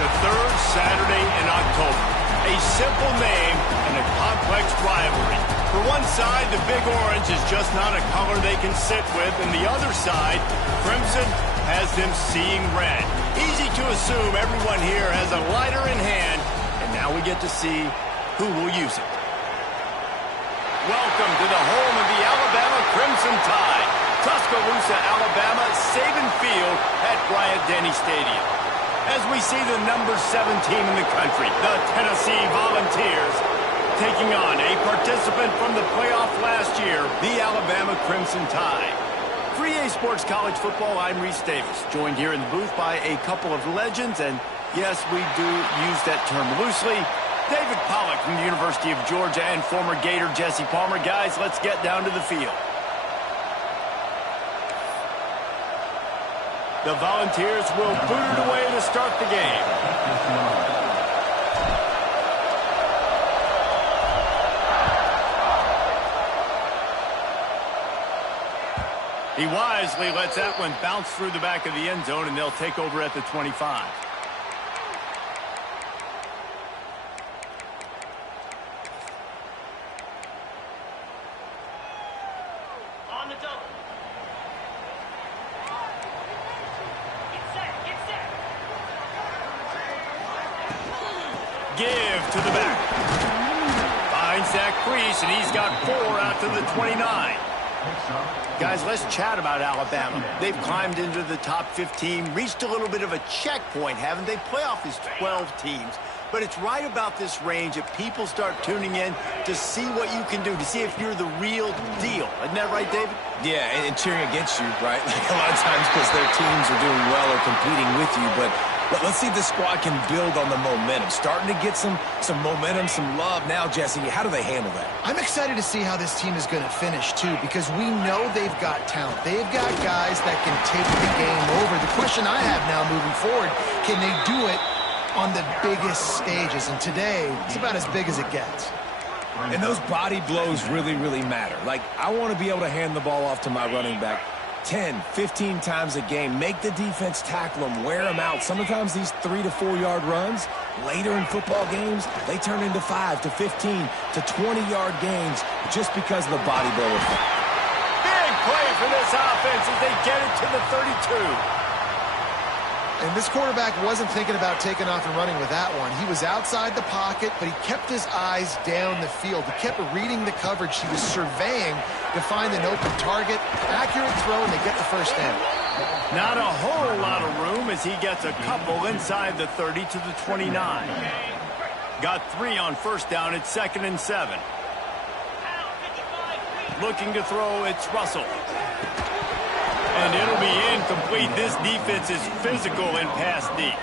The third Saturday in October. A simple name and a complex rivalry. For one side, the Big Orange is just not a color they can sit with, and the other side, Crimson, has them seeing red. Easy to assume everyone here has a lighter in hand, and now we get to see who will use it. Welcome to the home of the Alabama Crimson Tide. Tuscaloosa, Alabama, Saban Field at Bryant-Denny Stadium. As we see the number 7 team in the country, the Tennessee Volunteers, taking on a participant from the playoff last year, the Alabama Crimson Tide. For EA Sports College Football, I'm Reese Davis, joined here in the booth by a couple of legends, and yes, we do use that term loosely. David Pollack from the University of Georgia and former Gator Jesse Palmer. Guys, let's get down to the field. The Volunteers will boot it away to start the game. He wisely lets that one bounce through the back of the end zone, and they'll take over at the 25. On the double. Get set. Give to the back. Finds that crease, and he's got 4 out to the 29. Guys, let's chat about Alabama. They've climbed into the top 15, reached a little bit of a checkpoint, haven't they? Playoff is 12 teams. But it's right about this range that people start tuning in to see what you can do, to see if you're the real deal. Isn't that right, David? Yeah, and cheering against you, right? Like a lot of times because their teams are doing well or competing with you. But let's see if the squad can build on the momentum. Starting to get some momentum, some love. Now, Jesse, how do they handle that? I'm excited to see how this team is going to finish, too, because we know they've got talent. They've got guys that can take the game over. The question I have now moving forward, can they do it on the biggest stages? And today, it's about as big as it gets. And those body blows really, really matter. Like, I want to be able to hand the ball off to my running back 10, 15 times a game. Make the defense tackle them, wear them out. Sometimes these 3 to 4 yard runs, later in football games, they turn into 5 to 15 to 20-yard gains just because of the body blow effect. Big play for this offense as they get it to the 32. And this quarterback wasn't thinking about taking off and running with that one. He was outside the pocket, but he kept his eyes down the field. He kept reading the coverage. He was surveying to find an open target. Accurate throw, and they get the first down. Not a whole lot of room as he gets a couple inside the 30 to the 29. Got 3 on first down. It's 2nd and 7. Looking to throw, it's Russell. And it'll be incomplete. This defense is physical in pass deep.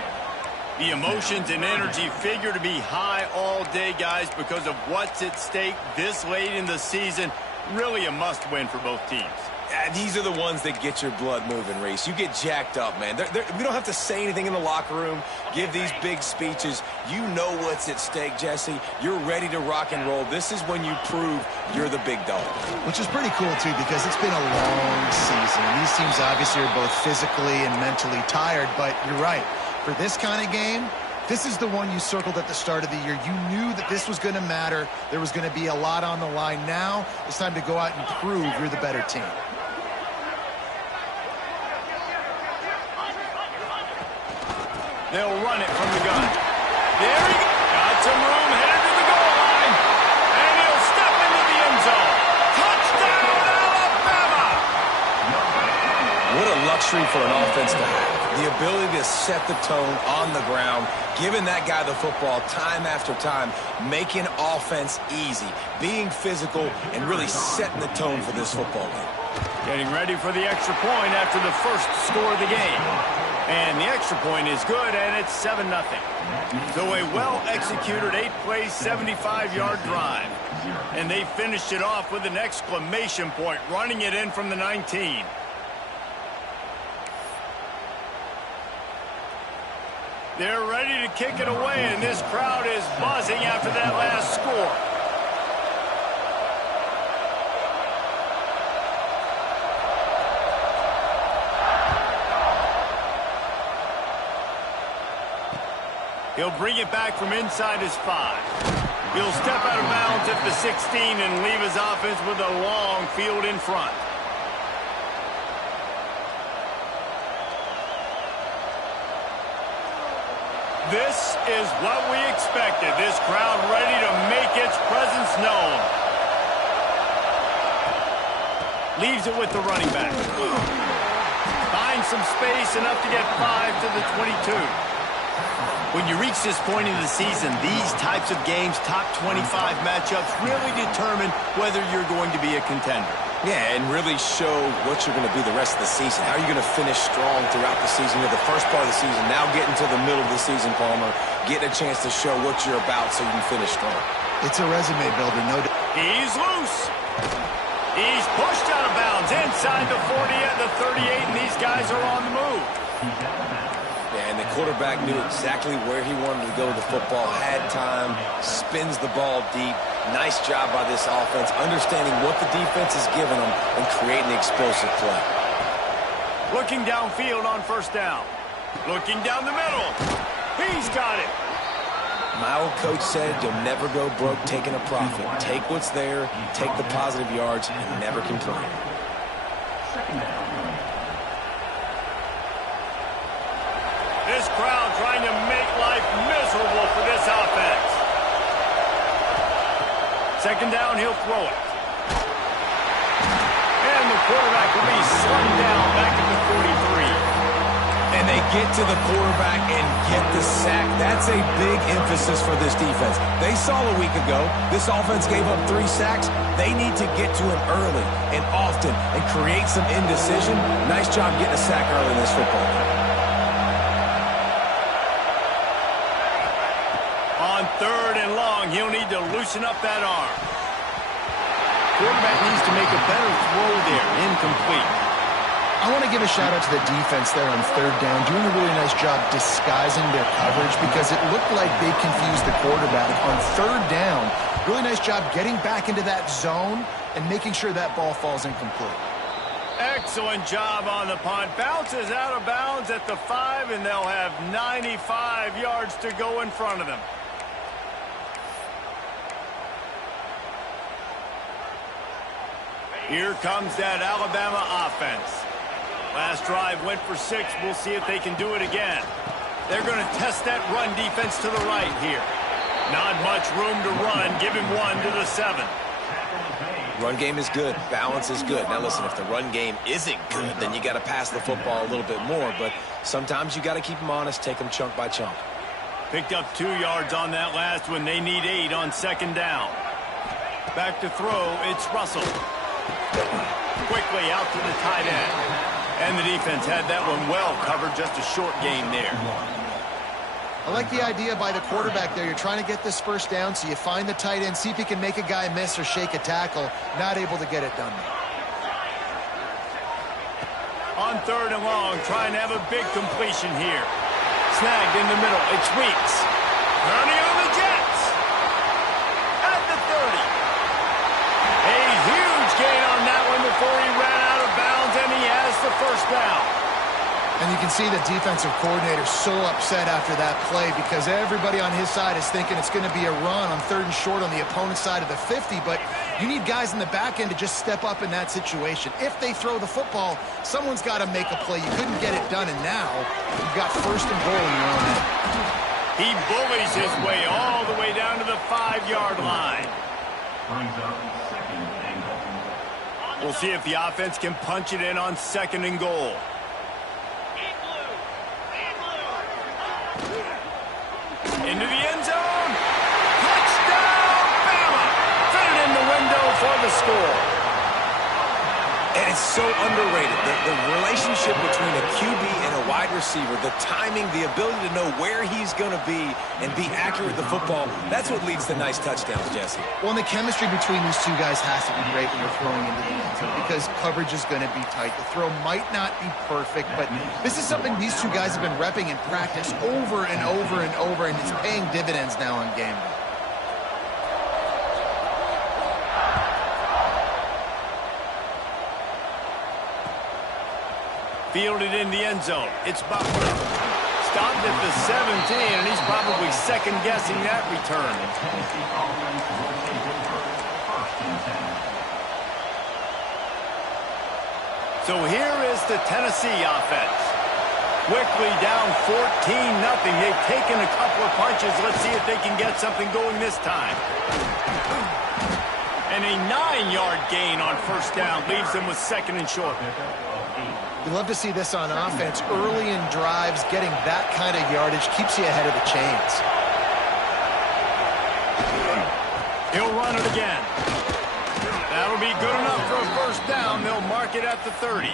The emotions and energy figure to be high all day, guys, because of what's at stake this late in the season. Really a must-win for both teams. These are the ones that get your blood moving, Reese. You get jacked up, man. We don't have to say anything in the locker room, give these big speeches. You know what's at stake, Jesse. You're ready to rock and roll. This is when you prove you're the big dog. Which is pretty cool, too, because it's been a long season. These teams obviously are both physically and mentally tired, but you're right. For this kind of game, this is the one you circled at the start of the year. You knew that this was going to matter. There was going to be a lot on the line. Now it's time to go out and prove you're the better team. They'll run it from the gun. There he goes. Got some room, headed to the goal line. And he'll step into the end zone. Touchdown, Alabama! What a luxury for an offense to have. The ability to set the tone on the ground, giving that guy the football time after time, making offense easy, being physical, and really setting the tone for this football game. Getting ready for the extra point after the first score of the game. And the extra point is good, and it's 7-0. So a well-executed 8-play, 75-yard drive. And they finished it off with an exclamation point, running it in from the 19. They're ready to kick it away, and this crowd is buzzing after that last score. He'll bring it back from inside his 5. He'll step out of bounds at the 16 and leave his offense with a long field in front. This is what we expected. This crowd ready to make its presence known. Leaves it with the running back. Finds some space, enough to get 5 to the 22. When you reach this point in the season, these types of games, top 25 matchups, really determine whether you're going to be a contender. Yeah, and really show what you're going to be the rest of the season. How are you going to finish strong throughout the season? You're the first part of the season, now getting to the middle of the season, Palmer. Getting a chance to show what you're about so you can finish strong. It's a resume builder, no doubt. He's loose. He's pushed out of bounds inside the 40 and the 38, and these guys are on the move. Yeah, and the quarterback knew exactly where he wanted to go with the football, had time, spins the ball deep. Nice job by this offense, understanding what the defense is giving them and creating the explosive play. Looking downfield on first down. Looking down the middle. He's got it. My old coach said you'll never go broke taking a profit. Take what's there, take the positive yards, and never complain. This crowd trying to make life miserable for this offense. Second down, he'll throw it. And the quarterback will be slung down back at the 43. And they get to the quarterback and get the sack. That's a big emphasis for this defense. They saw a week ago, this offense gave up 3 sacks. They need to get to him early and often and create some indecision. Nice job getting a sack early in this football game. On 3rd and long, he'll need to loosen up that arm. Quarterback needs to make a better throw there. Incomplete. I want to give a shout-out to the defense there on 3rd down, doing a really nice job disguising their coverage because it looked like they confused the quarterback. On 3rd down, really nice job getting back into that zone and making sure that ball falls incomplete. Excellent job on the punt. Bounces out of bounds at the 5, and they'll have 95 yards to go in front of them. Here comes that Alabama offense. Last drive went for 6. We'll see if they can do it again. They're going to test that run defense to the right here. Not much room to run. Give him 1 to the 7. Run game is good. Balance is good. Now, listen, if the run game isn't good, then you got to pass the football a little bit more. But sometimes you got to keep them honest, take them chunk by chunk. Picked up 2 yards on that last one. They need 8 on 2nd down. Back to throw. It's Russell. Quickly out to the tight end. And the defense had that one well covered. Just a short gain there. I like the idea by the quarterback there. You're trying to get this first down, so you find the tight end, see if he can make a guy miss or shake a tackle. Not able to get it done. On 3rd and long, trying to have a big completion here. Snagged in the middle. It's Weeks. Turning on the Jets. At the 30. A huge gain on that one before he ran out of bounds, and he has the first down. And you can see the defensive coordinator so upset after that play because everybody on his side is thinking it's going to be a run on 3rd and short on the opponent's side of the 50, but you need guys in the back end to just step up in that situation. If they throw the football, someone's got to make a play. You couldn't get it done, and now you've got 1st and goal in your own end. He bullies his way all the way down to the 5-yard line. We'll see if the offense can punch it in on 2nd and goal. Into the end zone. Touchdown, Bama. Fit it in the window for the score. And it's so underrated. The relationship between a QB and a wide receiver, the timing, the ability to know where he's going to be and be accurate with the football, that's what leads to nice touchdowns, Jesse. Well, and the chemistry between these two guys has to be great when you're throwing into the end zone because coverage is going to be tight. The throw might not be perfect, but this is something these two guys have been repping in practice over and over and over, and it's paying dividends now on game day. Fielded in the end zone. It's Butler. Stopped at the 17, and he's probably second-guessing that return. So here is the Tennessee offense. Quickly down 14-0. They've taken a couple of punches. Let's see if they can get something going this time. And a 9-yard gain on first down leaves them with second and short. You love to see this on offense. Early in drives, getting that kind of yardage keeps you ahead of the chains. He'll run it again. That'll be good enough for a first down. They'll mark it at the 30.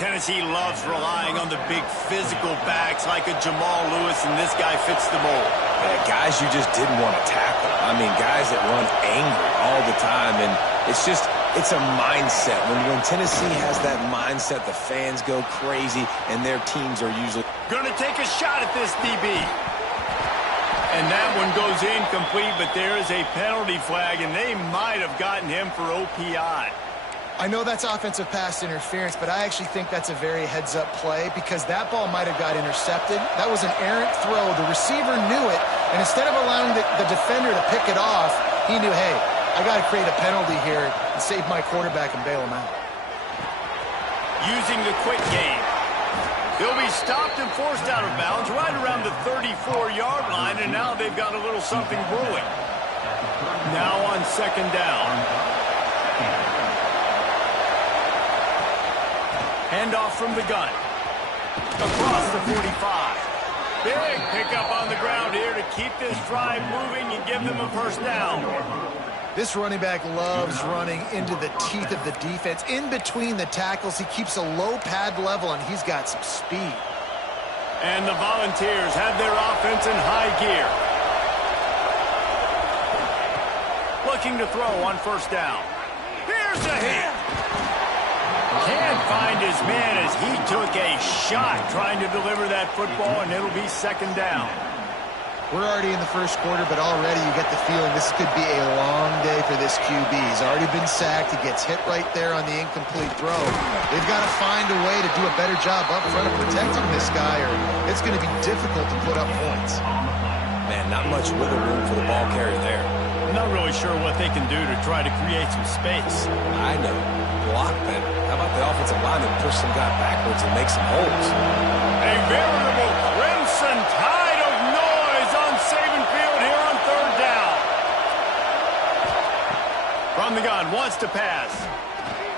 Tennessee loves relying on the big physical backs like a Jamal Lewis, and this guy fits the mold. Yeah, guys you just didn't want to tackle. I mean, guys that run angry all the time, and it's a mindset. When Tennessee has that mindset, the fans go crazy, and their teams are usually going to take a shot at this DB. And that one goes incomplete, but there is a penalty flag, and they might have gotten him for OPI. I know that's offensive pass interference, but I actually think that's a very heads-up play because that ball might have got intercepted. That was an errant throw. The receiver knew it, and instead of allowing the defender to pick it off, he knew, hey, I got to create a penalty here and save my quarterback and bail him out. Using the quick game. He'll be stopped and forced out of bounds right around the 34-yard line, and now they've got a little something brewing. Now on second down. Handoff from the gun. Across the 45. Big pickup on the ground here to keep this drive moving and give them a first down. This running back loves running into the teeth of the defense. In between the tackles, he keeps a low pad level, and he's got some speed. And the Volunteers have their offense in high gear. Looking to throw on first down. Here's the hit. Can't find his man as he took a shot trying to deliver that football, and it'll be second down. We're already in the first quarter, but already you get the feeling this could be a long day for this QB. He's already been sacked. He gets hit right there on the incomplete throw. They've got to find a way to do a better job up front of protecting this guy, or it's going to be difficult to put up points. Man, not much wiggle room for the ball carrier there. I'm not really sure what they can do to try to create some space. I know. Block better. How about the offensive line that push some guy backwards and make some holes? A veritable crimson tide of noise on Saban Field here on third down. From the gun, wants to pass.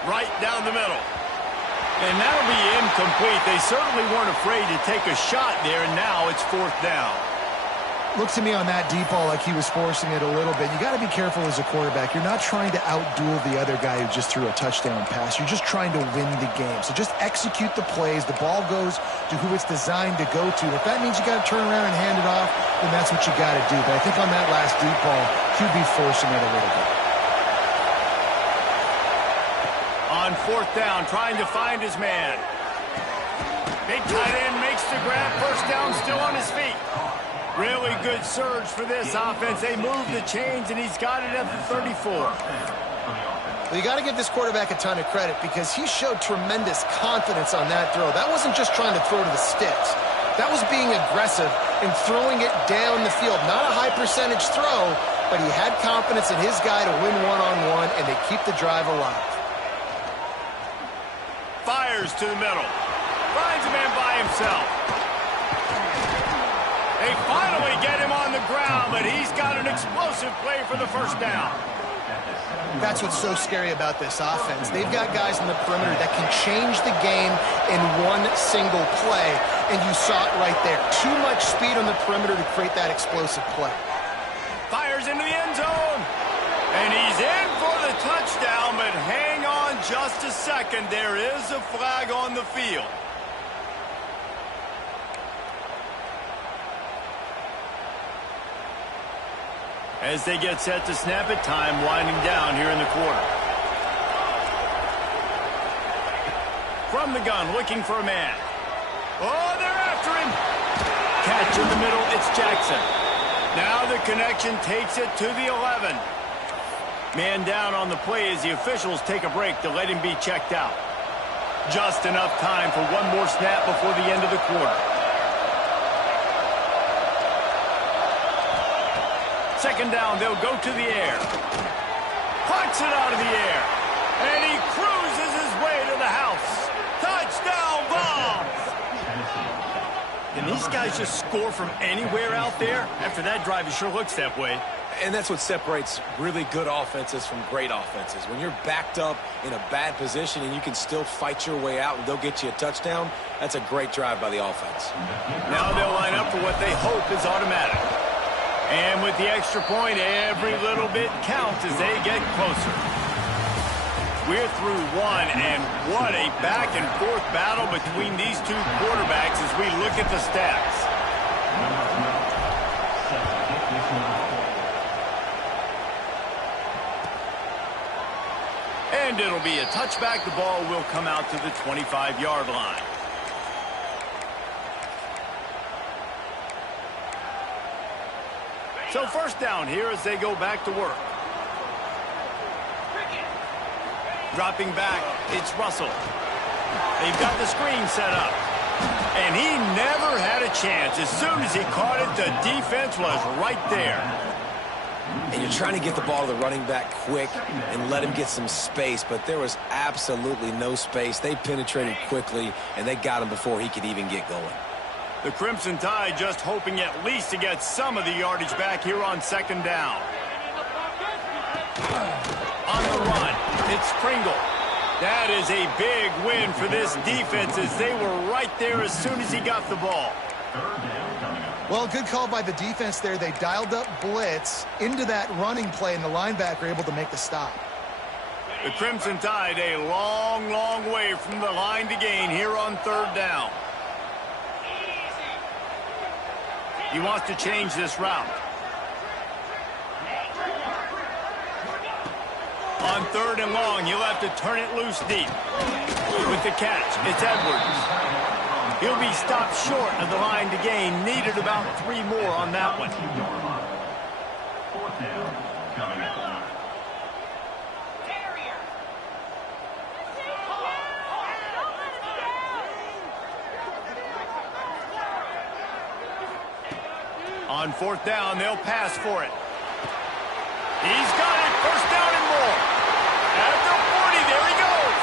Right down the middle. And that'll be incomplete. They certainly weren't afraid to take a shot there, and now it's fourth down. Looks to me on that deep ball like he was forcing it a little bit. You got to be careful as a quarterback. You're not trying to outduel the other guy who just threw a touchdown pass. You're just trying to win the game. So just execute the plays. The ball goes to who it's designed to go to. If that means you got to turn around and hand it off, then that's what you got to do. But I think on that last deep ball, QB forcing it a little bit. On fourth down, trying to find his man. Big tight end makes the grab. First down, still on his feet. Really good surge for this offense. They move the chains, and he's got it at the 34. Well, you got to give this quarterback a ton of credit because he showed tremendous confidence on that throw. That wasn't just trying to throw to the sticks. That was being aggressive and throwing it down the field. Not a high-percentage throw, but he had confidence in his guy to win one-on-one, and they keep the drive alive. Fires to the middle. Finds a man by himself. They finally get him on the ground, but he's got an explosive play for the first down. That's what's so scary about this offense. They've got guys in the perimeter that can change the game in one single play, and you saw it right there. Too much speed on the perimeter to create that explosive play. Fires into the end zone, and he's in for the touchdown, but hang on just a second. There is a flag on the field. As they get set to snap it, time winding down here in the quarter. From the gun, looking for a man. Oh, they're after him. Catch in the middle, it's Jackson. Now the connection takes it to the 11. Man down on the play as the officials take a break to let him be checked out. Just enough time for one more snap before the end of the quarter. second down, they'll go to the air. Puts it out of the air. And he cruises his way to the house. Touchdown, Vols! Can these guys just score from anywhere out there? After that drive, it sure looks that way. And that's what separates really good offenses from great offenses. When you're backed up in a bad position and you can still fight your way out and they'll get you a touchdown, that's a great drive by the offense. Now they'll line up for what they hope is automatic. And with the extra point, every little bit counts as they get closer. We're through one, and what a back-and-forth battle between these two quarterbacks as we look at the stats. And it'll be a touchback. The ball will come out to the 25-yard line. So first down here as they go back to work. Dropping back, it's Russell. They've got the screen set up. And he never had a chance. As soon as he caught it, the defense was right there. And you're trying to get the ball to the running back quick and let him get some space, but there was absolutely no space. They penetrated quickly, and they got him before he could even get going. The Crimson Tide just hoping at least to get some of the yardage back here on second down. On the run, it's Pringle. That is a big win for this defense as they were right there as soon as he got the ball. Well, good call by the defense there. They dialed up blitz into that running play, and the linebacker able to make the stop. The Crimson Tide a long, long way from the line to gain here on third down. He wants to change this route. On third and long, he'll have to turn it loose deep. With the catch, it's Edwards. He'll be stopped short of the line to gain. Needed about 3 more on that one. On fourth down, they'll pass for it. He's got it. First down and more. At the 40, there he goes.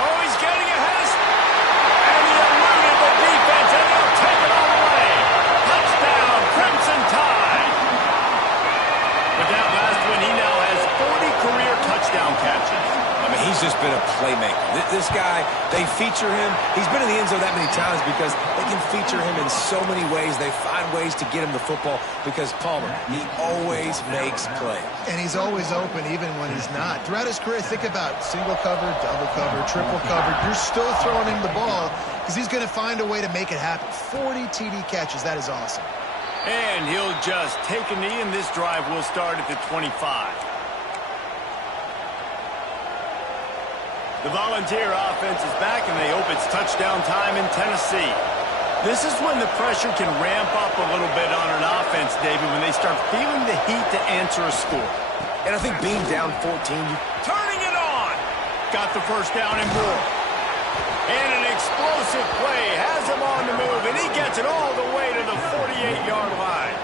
Oh, he's getting ahead. And he eluded the defense, and they'll take it all away. Touchdown, Crimson Tide. With that last one, he now has 40 career touchdown catches. I mean, he's just been a playmaker. This guy, they feature him. He's been in the end zone that many times because they can feature him in so many ways. They find ways to get him the football because Palmer, he always makes plays. And he's always open even when he's not. Throughout his career, think about single cover, double cover, triple cover. You're still throwing him the ball because he's going to find a way to make it happen. 40 TD catches. That is awesome. And he'll just take a knee, and this drive will start at the 25. The Volunteer offense is back, and they hope it's touchdown time in Tennessee. This is when the pressure can ramp up a little bit on an offense, David, when they start feeling the heat to answer a score. And I think being down 14, turning it on. Got the first down and more. And an explosive play has him on the move, and he gets it all the way to the 48-yard line.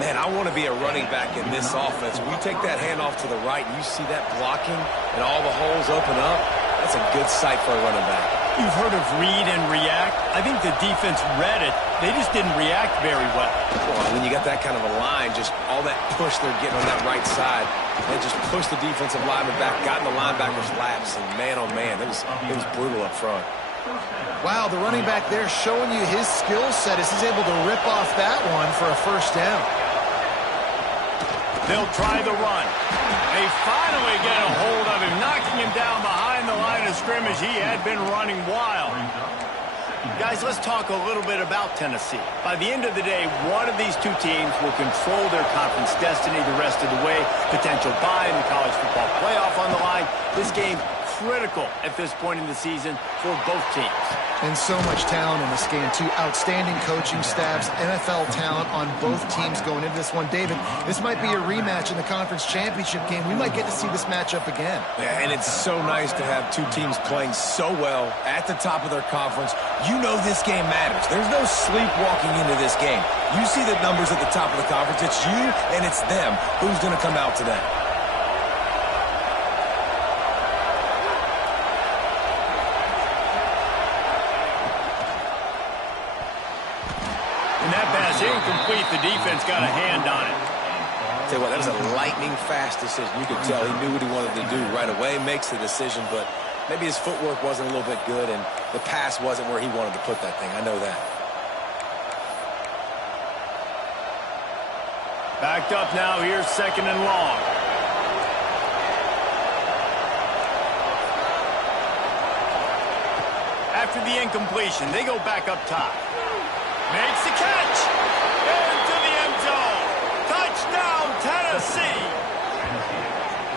Man, I want to be a running back in this offense. When you take that handoff to the right and you see that blocking and all the holes open up, that's a good sight for a running back. You've heard of read and react. I think the defense read it. They just didn't react very well. Well, when you got that kind of a line, just all that push they're getting on that right side, they just pushed the defensive lineman back, got in the linebacker's laps, and man, oh man, it was brutal up front. Wow, the running back there showing you his skill set as he's able to rip off that one for a first down. They'll try the run. They finally get a hold of him, knocking him down behind the line of scrimmage. He had been running wild. Guys, let's talk a little bit about Tennessee. By the end of the day, one of these two teams will control their conference destiny the rest of the way. Potential bye in the college football playoff on the line. This game critical at this point in the season for both teams. And so much talent in this game, too. Outstanding coaching staffs, NFL talent on both teams going into this one. David, this might be a rematch in the conference championship game. We might get to see this matchup again. Yeah, and it's so nice to have two teams playing so well at the top of their conference. You know this game matters. There's no sleepwalking into this game. You see the numbers at the top of the conference. It's you and it's them. Who's going to come out today? Incomplete. The defense got a hand on it. Tell you what, that was a lightning-fast decision. You could tell he knew what he wanted to do right away, makes the decision, but maybe his footwork wasn't a little bit good, and the pass wasn't where he wanted to put that thing. I know that. Backed up now. Here's 2nd and long. After the incompletion, they go back up top. Makes the catch. Into the end zone. Touchdown, Tennessee.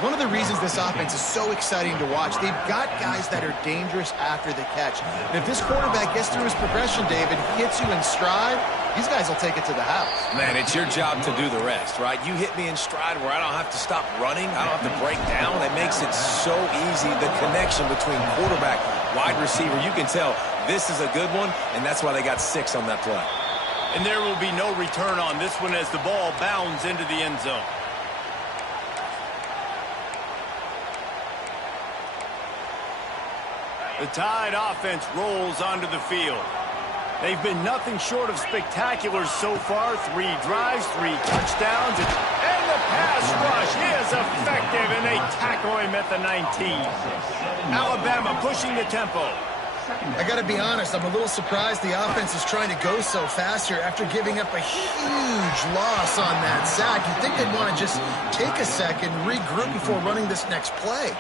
One of the reasons this offense is so exciting to watch, they've got guys that are dangerous after the catch. And if this quarterback gets through his progression, David, hits you in stride, these guys will take it to the house. Man, it's your job to do the rest, right? You hit me in stride where I don't have to stop running. I don't have to break down. It makes it so easy. The connection between quarterback, wide receiver, you can tell this is a good one, and that's why they got 6 on that play. And there will be no return on this one as the ball bounds into the end zone. The Tide offense rolls onto the field. They've been nothing short of spectacular so far. 3 drives, 3 touchdowns, and the pass rush is effective, and they tackle him at the 19. Alabama pushing the tempo. I got to be honest, I'm a little surprised the offense is trying to go so fast here after giving up a huge loss on that sack. You'd think they'd want to just take a second, regroup before running this next play.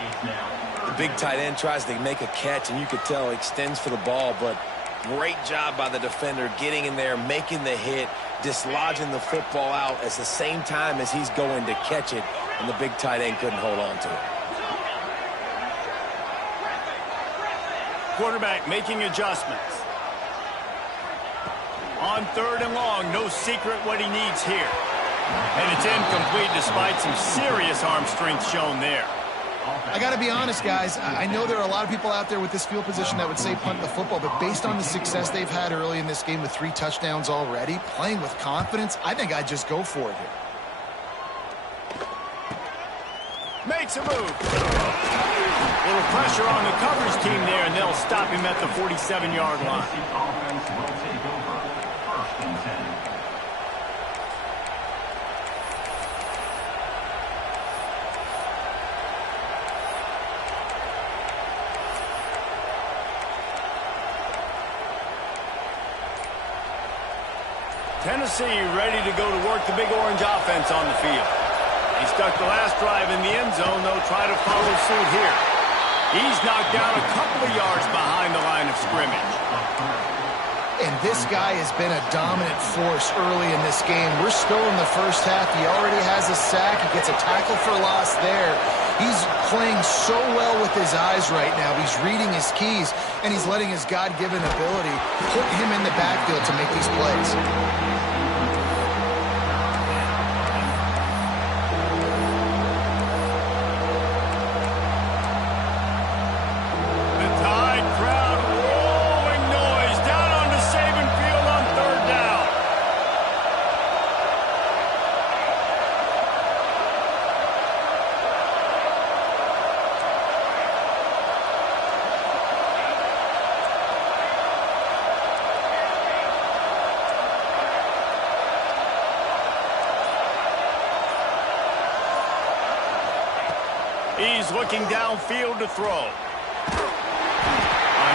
The big tight end tries to make a catch, and you could tell he extends for the ball, but great job by the defender getting in there, making the hit, dislodging the football out at the same time as he's going to catch it, and the big tight end couldn't hold on to it. Quarterback making adjustments. On 3rd and long, no secret what he needs here. And it's incomplete despite some serious arm strength shown there. I got to be honest, guys. I know there are a lot of people out there with this field position that would say punt the football, but based on the success they've had early in this game with 3 touchdowns already, playing with confidence, I think I'd just go for it here. Makes a move. Little pressure on the coverage team there, and they'll stop him at the 47-yard line. Tennessee ready to go to work the Big Orange offense on the field. He stuck the last drive in the end zone. They'll try to follow suit here. He's knocked down a couple of yards behind the line of scrimmage. And this guy has been a dominant force early in this game. We're still in the first half. He already has a sack. He gets a tackle for loss there. He's playing so well with his eyes right now. He's reading his keys, and he's letting his God-given ability put him in the backfield to make these plays. He's looking downfield to throw.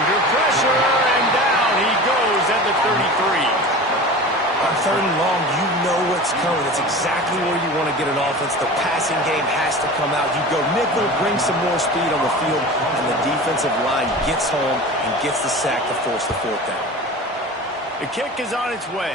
Under pressure, and down he goes at the 33. On 3rd and long, you know what's coming. It's exactly where you want to get an offense. The passing game has to come out. You go nickel, bring some more speed on the field, and the defensive line gets home and gets the sack to force the 4th down. The kick is on its way.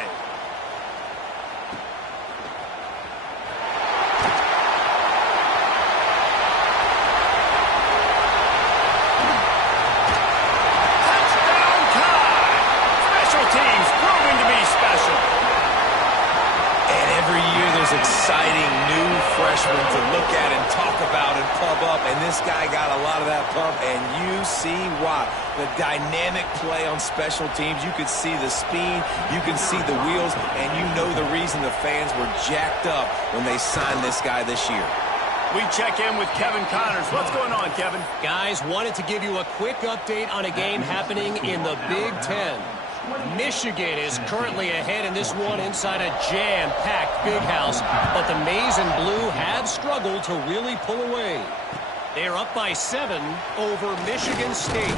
those exciting new freshmen to look at and talk about and pub up, and this guy got a lot of that pub, and you see why. The dynamic play on special teams, you could see the speed, you can see the wheels, and you know the reason the fans were jacked up when they signed this guy this year. We check in with Kevin Connors. What's going on, Kevin? Guys, wanted to give you a quick update on a game happening in the Big Ten. Michigan is currently ahead in this one inside a jam-packed Big House, but the Maize and Blue have struggled to really pull away. They're up by 7 over Michigan State.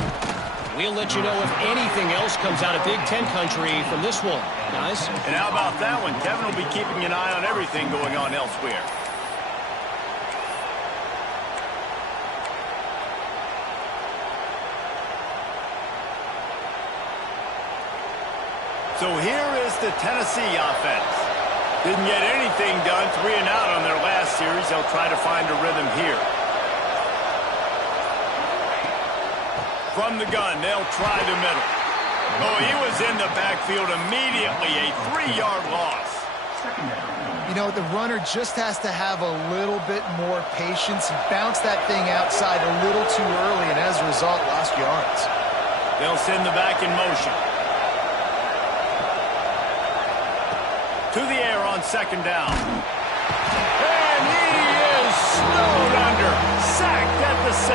We'll let you know if anything else comes out of Big Ten country from this one, guys. And how about that one? Kevin will be keeping an eye on everything going on elsewhere. So here is the Tennessee offense. Didn't get anything done, 3 and out on their last series. They'll try to find a rhythm here. From the gun, they'll try the middle. Oh, he was in the backfield immediately, a 3-yard loss. You know, the runner just has to have a little bit more patience. He bounced that thing outside a little too early, and as a result, lost yards. They'll send the back in motion. To the air on 2nd down. And he is snowed under. Sacked at the 7.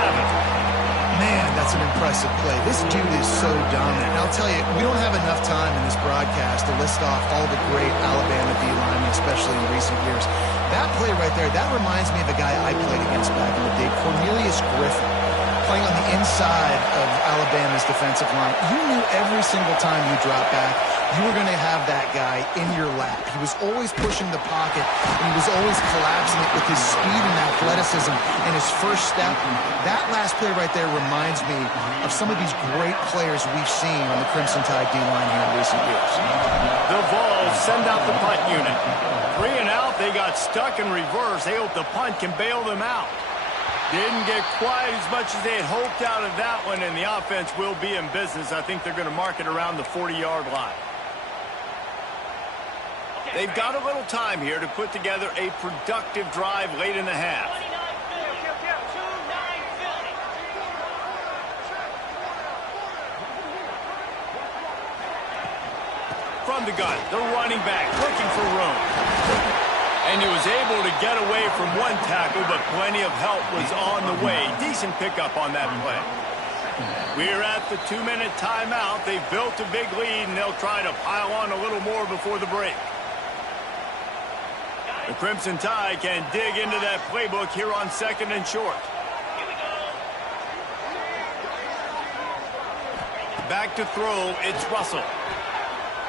Man, that's an impressive play. This dude is so dominant. And I'll tell you, we don't have enough time in this broadcast to list off all the great Alabama D-linemen, especially in recent years. That play right there, that reminds me of a guy I played against back in the day, Cornelius Griffin, playing on the inside of Alabama's defensive line. You knew every single time you dropped back, you were going to have that guy in your lap. He was always pushing the pocket, and he was always collapsing it with his speed and athleticism and his first step. That last play right there reminds me of some of these great players we've seen on the Crimson Tide D-line here in recent years. The Vols send out the punt unit. 3 and out, they got stuck in reverse. They hope the punt can bail them out. Didn't get quite as much as they had hoped out of that one, and the offense will be in business. I think they're going to mark it around the 40-yard line. They've got a little time here to put together a productive drive late in the half. From the gun, the running back looking for room. And he was able to get away from one tackle, but plenty of help was on the way. Decent pickup on that play. We're at the 2-minute timeout. They've built a big lead, and they'll try to pile on a little more before the break. The Crimson Tide can dig into that playbook here on 2nd and short. Back to throw, it's Russell.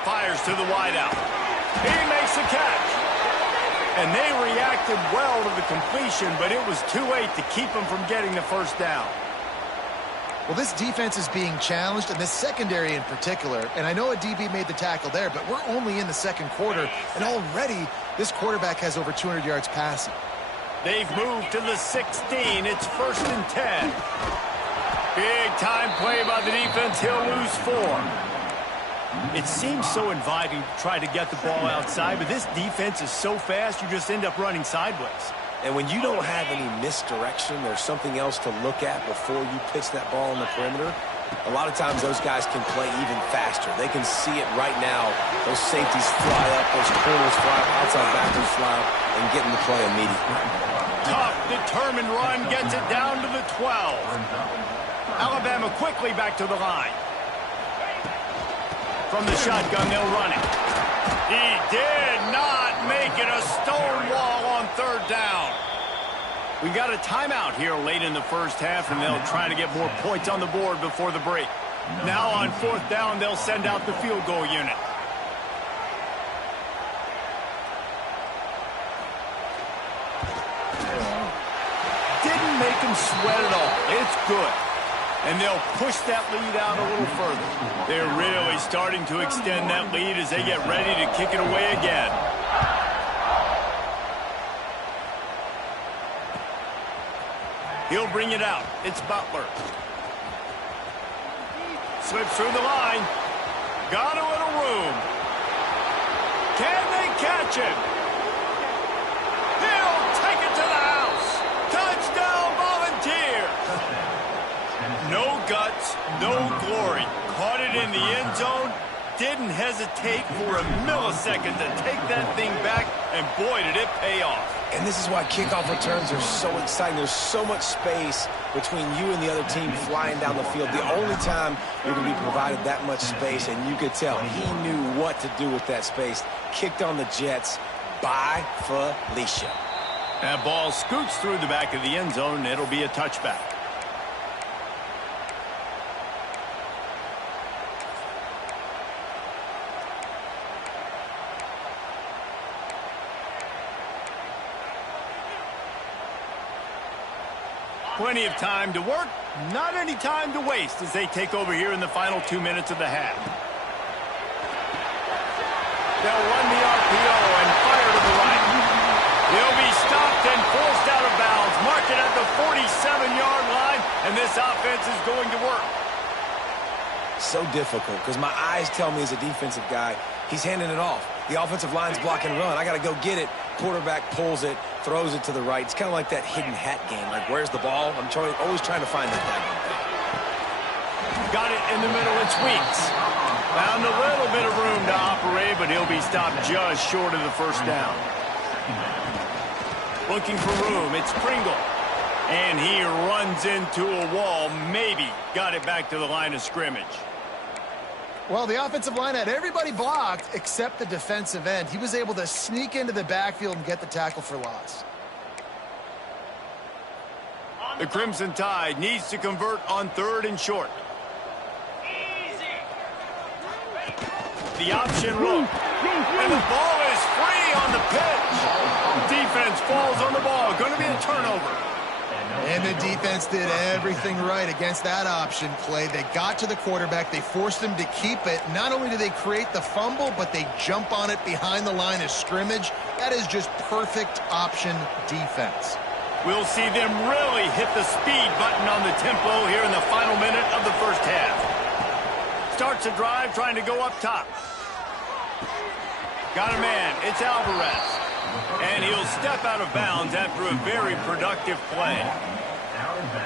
Fires to the wideout. He makes the catch. And they reacted well to the completion, but it was too late to keep them from getting the first down. Well, this defense is being challenged, and this secondary in particular. And I know a DB made the tackle there, but we're only in the 2nd quarter, and already this quarterback has over 200 yards passing. They've moved to the 16. It's 1st and 10. Big time play by the defense. He'll lose 4. It seems so inviting to try to get the ball outside, but this defense is so fast, you just end up running sideways. And when you don't have any misdirection, there's something else to look at before you pitch that ball on the perimeter. A lot of times those guys can play even faster. They can see it right now. Those safeties fly up, those corners fly up, outside backers fly up, and get in the play immediately. Tough, determined run gets it down to the 12. Alabama quickly back to the line. From the shotgun, they'll run it. He did not make it a stone wall on 3rd down. We got a timeout here late in the first half, and they'll try to get more points on the board before the break. Now on 4th down, they'll send out the field goal unit. Didn't make him sweat at all. It's good. And they'll push that lead out a little further. They're really starting to extend that lead as they get ready to kick it away again. He'll bring it out. It's Butler. Slips through the line. Got a little room. Can they catch him? no glory. Caught it in the end zone. Didn't hesitate for a millisecond to take that thing back, and boy, did it pay off. And this is why kickoff returns are so exciting. There's so much space between you and the other team flying down the field. The only time you're going to be provided that much space, and you could tell he knew what to do with that space. Kicked on the Jets. By Felicia. That ball scoots through the back of the end zone, and it'll be a touchback. Plenty of time to work, not any time to waste as they take over here in the final 2 minutes of the half. They'll run the RPO and fire to the right. He'll be stopped and forced out of bounds. Mark it at the 47-yard line, and this offense is going to work. So difficult because my eyes tell me as a defensive guy, he's handing it off. The offensive line's block and run. I got to go get it. Quarterback pulls it, throws it to the right. It's kind of like that hidden hat game. Like, where's the ball? I'm always trying to find that thing. Got it in the middle. It's Weeks. Found a little bit of room to operate, but he'll be stopped just short of the first down. Looking for room. It's Pringle. And he runs into a wall. Maybe got it back to the line of scrimmage. Well, the offensive line had everybody blocked except the defensive end. He was able to sneak into the backfield and get the tackle for loss. The Crimson Tide needs to convert on 3rd and short. The option look. And the ball is free on the pitch. Defense falls on the ball. Going to be a turnover. And the defense did everything right against that option play. They got to the quarterback. They forced him to keep it. Not only do they create the fumble, but they jump on it behind the line of scrimmage. That is just perfect option defense. We'll see them really hit the speed button on the tempo here in the final minute of the first half. Starts a drive trying to go up top. Got a man. It's Alvarez. And he'll step out of bounds after a very productive play.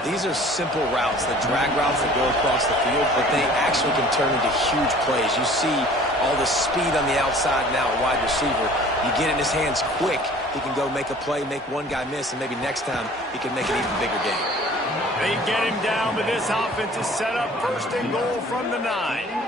These are simple routes, the drag routes that go across the field, but they actually can turn into huge plays. You see all the speed on the outside now, wide receiver. You get it in his hands quick, he can go make a play, make one guy miss, and maybe next time he can make an even bigger game. They get him down, but this offense is set up 1st and goal from the 9.